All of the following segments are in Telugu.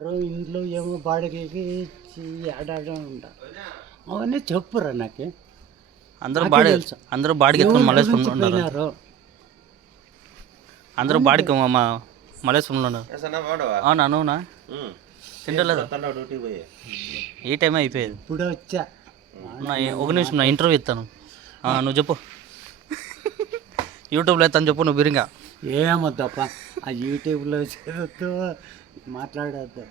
ఇంట్లో ఏమో బాడిగకి ఆడాడ ఉంటా అవన్నీ చెప్పురా నాకు అందరూ నాకే బాడీ తెలుసు. అందరూ బాడీకి ఎత్తుకొని ఎవరి మలేసుకుని గురించి ఉన్నారు. పోయినారో. అందరూ బాడీకి మలేసుకుని ఉన్నారు. అవునా నువ్వునా తింటలేదు ఈ టైం అయిపోయేది. ఇప్పుడే వచ్చా ఒక నిమిషం నా ఇంటర్వ్యూ ఇస్తాను. నువ్వు చెప్పు. యూట్యూబ్లో ఇస్తాను చెప్పు. నువ్వు బిరింగా ఏమొద్దప్ప ఆ యూట్యూబ్లో చదువుతూ మాట్లాడద్దు.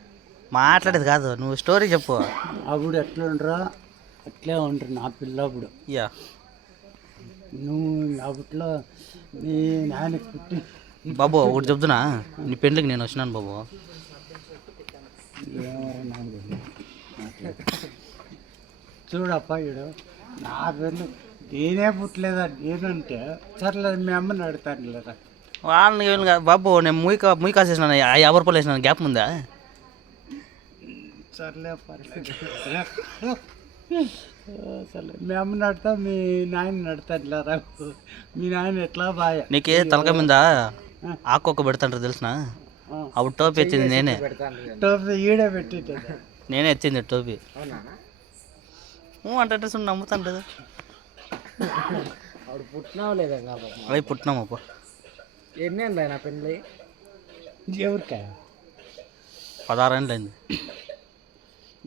మాట్లాడేది కాదు, నువ్వు స్టోరీ చెప్పు. అప్పుడు ఎట్లా ఉండరో అట్లే ఉండరు నా పిల్లప్పుడు. యా నువ్వు అప్పట్లో మీ నాయనకి పుట్టి బాబు ఒకటి చెప్తున్నా, నీ పెళ్ళికి నేను వచ్చినాను బాబు. ఏమరా నాకు తెలియదు. చూడప్ప ఈడు నా పెళ్ళి నేనే పుట్టలేదా నేనంటే సర్లే మీ అమ్మని అడుగుతాను లేదా వాళ్ళని వీళ్ళని కాదు బాబు. నేను మూయి కాసేసినాను 50 రూపాయలు వేసినాను. గ్యాప్ ఉందా? సర్లే పర్లేదు. సర్లే మీ అమ్మని అడుగుతా మీ నాయన అడుగుతాను లేదా మీ నాయన ఎట్లా బాగా నీకే తలక మీద ఆకొక్క పెడతాంటారు తెలిసిన. అప్పుడు టోపీ ఎత్తింది నేనే. టోపీ ఈడే పెట్టిట్టు నేనే ఎత్తింది టోపీ. అంటే నమ్ముతాంటది. అప్పుడు పుట్టినావు లేదా అవి పుట్టినామప్ప. ఎన్ని అండి నా పెళ్ళి ఎవరికాయ 16 ఏళ్ళు అయింది.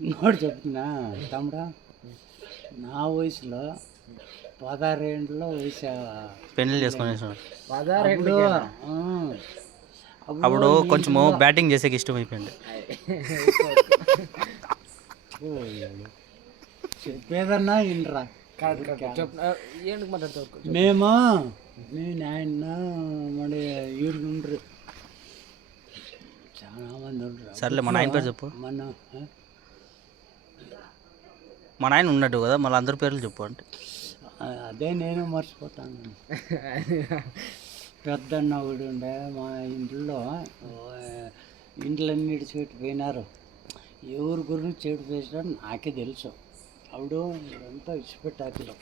ఇంకోటి చెప్తున్నా తమ్ముడా, నా వయసులో 16 ఏళ్ళలో వయసు పెళ్ళి చేసుకునేసాడు. 16 అప్పుడు అప్పుడు కొంచెము బ్యాటింగ్ చేసేకి ఇష్టం అయిపోయింది. చెప్పేదన్నా ఇన్రా ఏంటి మాట్లాడతావు? మేము మీ నాయన మన ఈడుండ్రు చాలా మంది ఉండరు. సర్లే మా నాయన పేరు చెప్పు. మన మా నాయన ఉన్నాడు కదా, మళ్ళీ అందరి పేర్లు చెప్పు అంటే. అదే నేను మర్చిపోతాను. పెద్దన్న ఒకడు ఉండే మా ఇంట్లో ఇంట్లన్నీ చెట్టు పోయినారు. ఎవరి గురించి చెడు వేసినా నాకే తెలుసు. అప్పుడు ఇదంతా ఇచ్చిపెట్టారు.